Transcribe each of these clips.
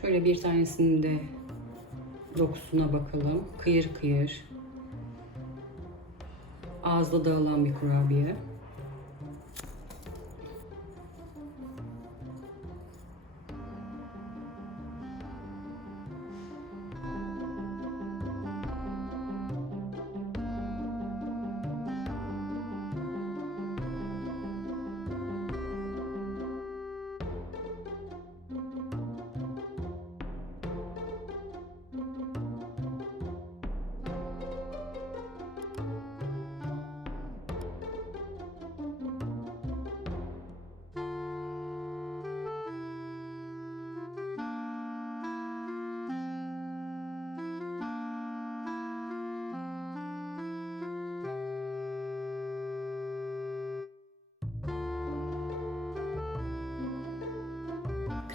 Şöyle bir tanesinin de dokusuna bakalım. Kıyır kıyır. Ağızda dağılan bir kurabiye.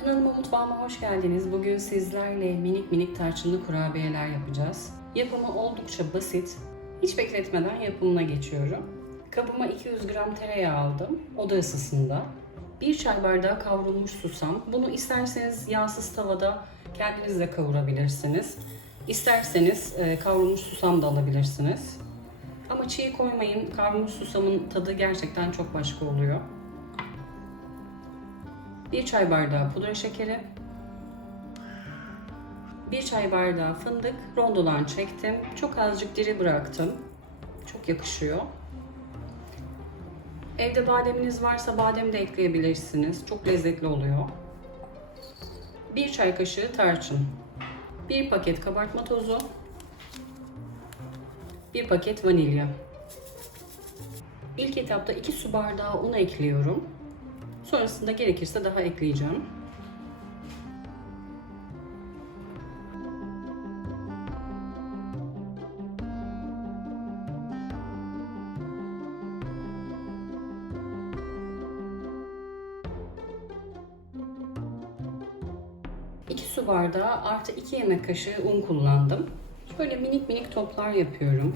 Kanalıma mutfağıma hoş geldiniz. Bugün sizlerle minik minik tarçınlı kurabiyeler yapacağız. Yapımı oldukça basit. Hiç bekletmeden yapımına geçiyorum. Kabıma 200 gram tereyağı aldım. Oda ısısında. 1 çay bardağı kavrulmuş susam. Bunu isterseniz yağsız tavada kendiniz de kavurabilirsiniz. İsterseniz e, kavrulmuş susam da alabilirsiniz. Ama çiğ koymayın. Kavrulmuş susamın tadı gerçekten çok başka oluyor. 1 çay bardağı pudra şekeri, 1 çay bardağı fındık rondodan çektim. Çok azıcık diri bıraktım. Çok yakışıyor. Evde bademiniz varsa badem de ekleyebilirsiniz. Çok lezzetli oluyor. 1 çay kaşığı tarçın. 1 paket kabartma tozu. 1 paket vanilya. İlk etapta 2 su bardağı un ekliyorum. Sonrasında gerekirse daha ekleyeceğim. İki su bardağı artı 2 yemek kaşığı un kullandım. Şöyle minik minik toplar yapıyorum.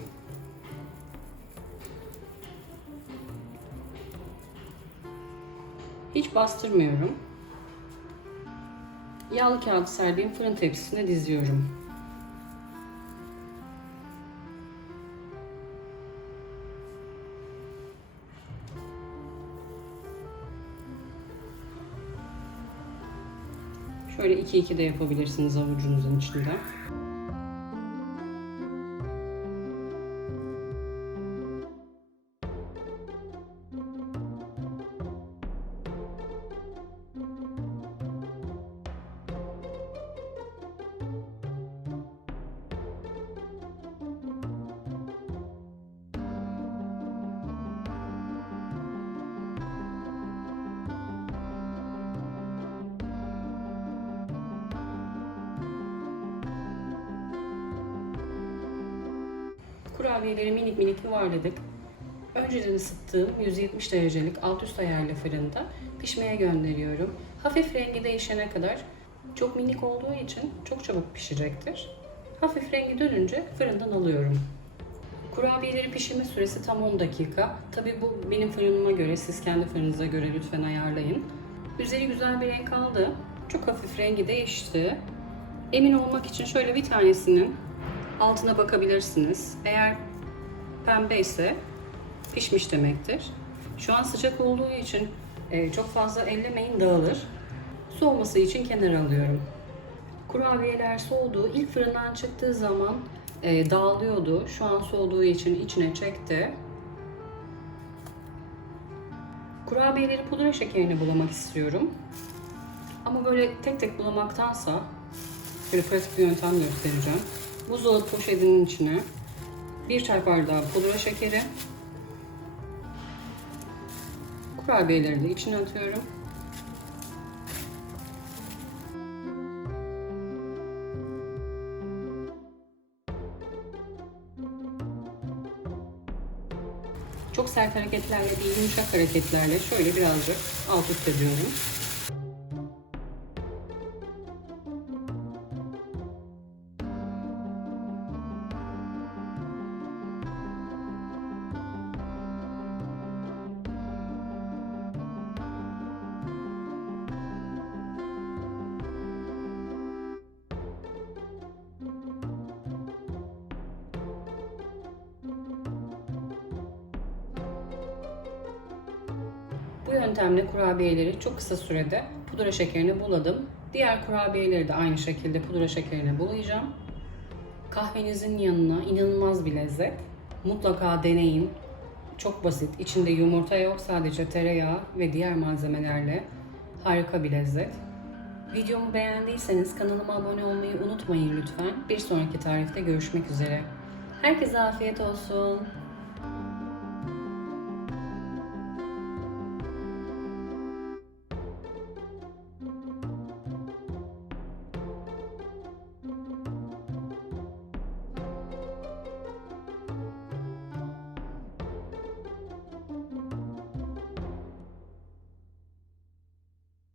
Hiç bastırmıyorum. Yağlı kağıt serdiğim fırın tepsisine diziyorum. Şöyle iki iki de yapabilirsiniz avucunuzun içinde. Kurabiyeleri minik minik yuvarladık. Önceden ısıttığım 170 derecelik alt üst ayarlı fırında pişmeye gönderiyorum. Hafif rengi değişene kadar çok minik olduğu için çok çabuk pişecektir. Hafif rengi dönünce fırından alıyorum. Kurabiyelerin pişirme süresi tam 10 dakika. Tabi bu benim fırınıma göre, siz kendi fırınıza göre lütfen ayarlayın. Üzeri güzel bir renk aldı. Çok hafif rengi değişti. Emin olmak için şöyle bir tanesinin altına bakabilirsiniz. Eğer pembe ise pişmiş demektir. Şu an sıcak olduğu için e, çok fazla ellemeyin dağılır. Soğuması için kenara alıyorum. Kurabiyeler soğudu. İlk fırından çıktığı zaman e, dağılıyordu. Şu an soğuduğu için içine çekti. Kurabiyeleri pudra şekerine bulamak istiyorum. Ama böyle tek tek bulamaktansa böyle pratik bir yöntem göstereceğim. Buzdolabı poşetinin içine bir çay bardağı pudra şekeri, kurabiyeleri de içine atıyorum. Çok sert hareketlerle değil, yumuşak hareketlerle şöyle birazcık alt üst ediyorum. Yöntemle kurabiyeleri çok kısa sürede pudra şekerine buladım. Diğer kurabiyeleri de aynı şekilde pudra şekerine bulayacağım. Kahvenizin yanına inanılmaz bir lezzet. Mutlaka deneyin. Çok basit. İçinde yumurta yok. Sadece tereyağı ve diğer malzemelerle harika bir lezzet. Videomu beğendiyseniz kanalıma abone olmayı unutmayın lütfen. Bir sonraki tarifte görüşmek üzere. Herkese afiyet olsun.